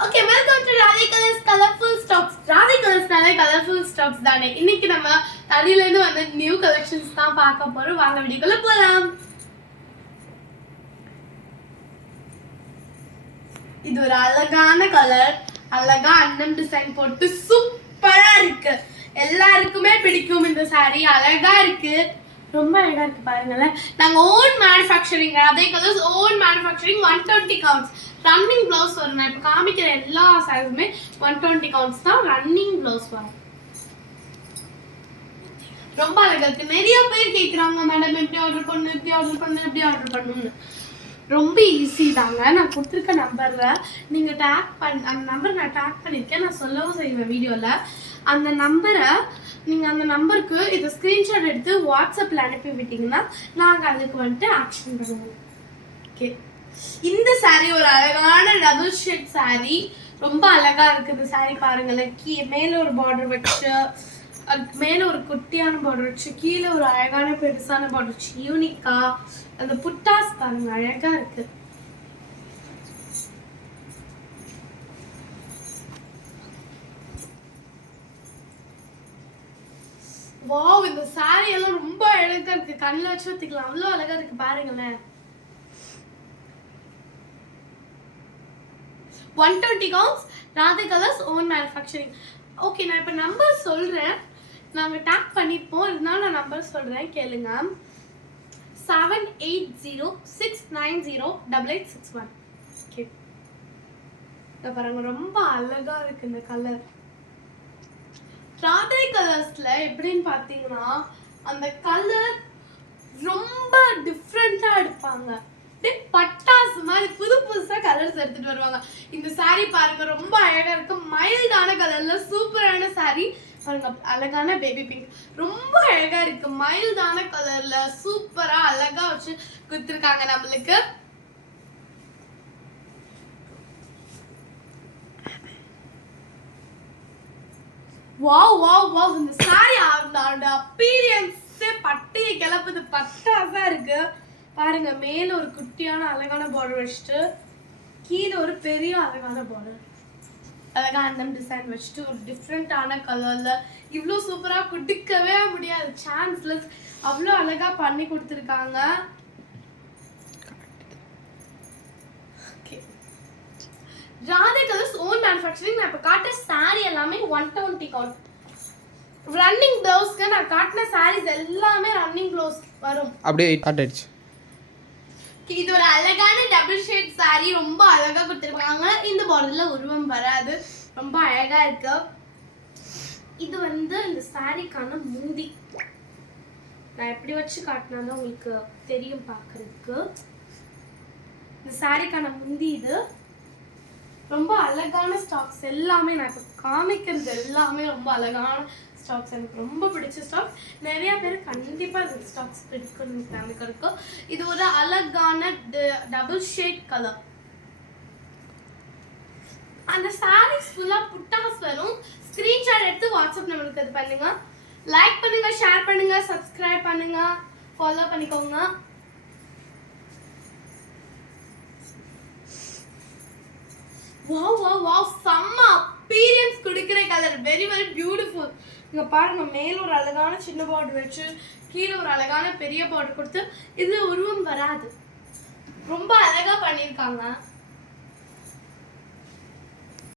Okay, welcome to Radhai colours colourful stocks. Radhai கலர்ஸ்னாலே colourful stocks தானே. இன்னைக்கு நம்ம தடியில இருந்து வந்த நியூ கலெக்ஷன்ஸ் தான் பார்க்க போறோம். வாங்க வீடியோக்குள்ள போலாம். இது ஒரு அழகான கலர், அழகா அன்னம் டிசைன் போட்டு சூப்பரா இருக்கு. எல்லாருக்குமே பிடிக்கும் இந்த saree. அழகா இருக்கு, ரொம்ப அழகா இருக்கு. பாருங்களேன், நாங்க own manufacturing, Radhai colours own manufacturing. 120 counts running blouse வரும். நான் இப்போ காமிக்கிற எல்லா சாரீஸுமே 120 கவுண்ட்ஸ் தான் ரன்னிங் பிளவுஸ் வரும். ரொம்ப அழகா இருக்கு. நிறைய பேர் கேட்குறாங்க, மேடம் எப்படி ஆர்டர் பண்ணு, எப்படி ஆர்டர் பண்ணு, எப்படி ஆர்டர் பண்ணணும்னு. ரொம்ப ஈஸி தாங்க. நான் கொடுத்துருக்க நம்பரில் நீங்கள் அந்த நம்பர் நான் டேக் பண்ணியிருக்கேன். நான் சொல்லவும் செய்வேன் வீடியோவில். அந்த நம்பரை நீங்கள் அந்த நம்பருக்கு இதை ஸ்க்ரீன்ஷாட் எடுத்து வாட்ஸ்அப்பில் அனுப்பி விட்டீங்கன்னா நாங்கள் அதுக்கு வந்துட்டு ஆக்ஷன் பண்ணுவோம். ஓகே, இந்த saree ஒரு அழகான டபுள் ஷேட் saree. ரொம்ப அழகா இருக்குது saree. பாருங்களேன், மேலே ஒரு பார்டர் வச்சு, மேலே ஒரு குட்டியான பார்டர் வச்சு, கீழே ஒரு அழகான பெருசான பார்டர் வச்சு, யூனிக்கா அந்த புட்டாஸ் பாருங்க, அழகா இருக்கு. வாவ், இந்த saree எல்லாம் ரொம்ப அழகா இருக்கு. கண்ணில் வச்சு வச்சுக்கலாம், அவ்வளோ அழகா இருக்கு. பாருங்களேன், 120 counts, Radhai colours own manufacturing. Okay, நான் இப்போ நம்பர் சொல்கிறேன். நாங்கள் டேக் பண்ணிப்போம், இருந்தாலும் நான் நம்பர் சொல்கிறேன், கேளுங்க. 7806908861. ஓகே, இதை பாருங்க, ரொம்ப அழகா இருக்கு இந்த கலர். ராதை கலர்ஸ்ல எப்படின்னு பார்த்தீங்கன்னா அந்த கலர் ரொம்ப டிஃப்ரெண்டா எடுப்பாங்க. பட்டாசு மாதிரி புது புதுசா கலர்ஸ் எடுத்துட்டு வருவாங்க. இந்த saree பாருங்க, ரொம்ப அழகா இருக்கு. மைல்டான கலர்ல சூப்பரான saree பாருங்க, அழகான பேபி பிங்க், ரொம்ப அழகா இருக்கு. மைல்டான கலர்ல சூப்பரா அழகா வச்சு கொடுத்துருக்காங்க நம்மளுக்கு. வாவ் வாவ் வாவ், இந்த saree அந்த அப்பீரியன்ஸே பட்டையை கிளப்புது, பட்டாசா இருக்கு. பாருங்க, மேல ஒரு குட்டியான அழகான பார்டர் வச்சுட்டு, கீழே ஒரு பெரிய அழகான பார்டர், அழகா அன்னம் டிசைன் வச்சுட்டு, ஒரு டிஃப்ரெண்டான கலர்ல இவ்வளோ சூப்பரா குடிக்கவே முடியாது, சான்ஸ்லெஸ். அவ்வளோ அழகா பண்ணி கொடுத்துருக்காங்க. Radhai colours own manufacturing. நான் இப்போ காட்டுற saree எல்லாமே 120 கவுண்ட். ரன்னிங் பிளவுஸ்க்கு நான் காட்டின sarees எல்லாமே ரன்னிங் பிளவுஸ் வரும். அப்படியே ஆயிடுச்சு. இது ஒரு அழகான டபுள் ஷேட் saree, ரொம்ப அழகா கொடுத்துருக்காங்க. இந்த பார்டர்ல உருவம் வராது, ரொம்ப அழகா இருக்கு. இது வந்து இந்த சாரிக்கான முந்தி. நான் எப்படி வச்சு காட்டினாதான் உங்களுக்கு தெரியும் பார்க்கறதுக்கு. இந்த சாரிக்கான முந்தி இது. ரொம்ப அழகான ஸ்டாக்ஸ் எல்லாமே, நான் இப்போ காமிக்கிறது எல்லாமே ரொம்ப அழகான ஸ்டாக்ஸ். எனக்கு ரொம்ப பிடிச்ச ஸ்டாக்ஸ். நிறைய பேர் கண்டிப்பாக இந்த ஸ்டாக்ஸ் பிடிக்கும். இது ஒரு அழகான டபுள் ஷேட் கலர். அந்த சாரீஸ் ஃபுல்லாக புட்டாஸ் வரும். ஸ்க்ரீன்ஷாட் எடுத்து வாட்ஸ்அப் நம்மளுக்கு இது பண்ணுங்க. லைக் பண்ணுங்க, ஷேர் பண்ணுங்க, சப்ஸ்கிரைப் பண்ணுங்க, ஃபாலோ பண்ணிக்கோங்க. வாவ் வாவ் வாவ், செம்ம அப்பீரியன்ஸ் கொடுக்குற கலர், வெரி வெரி பியூட்டிஃபுல். இங்கே பாருங்க, மேல ஒரு அழகான சின்ன பார்டர் வச்சு, கீழே ஒரு அழகான பெரிய பார்டர் கொடுத்து, இதுல உருவம் வராது, ரொம்ப அழகா பண்ணியிருக்காங்க.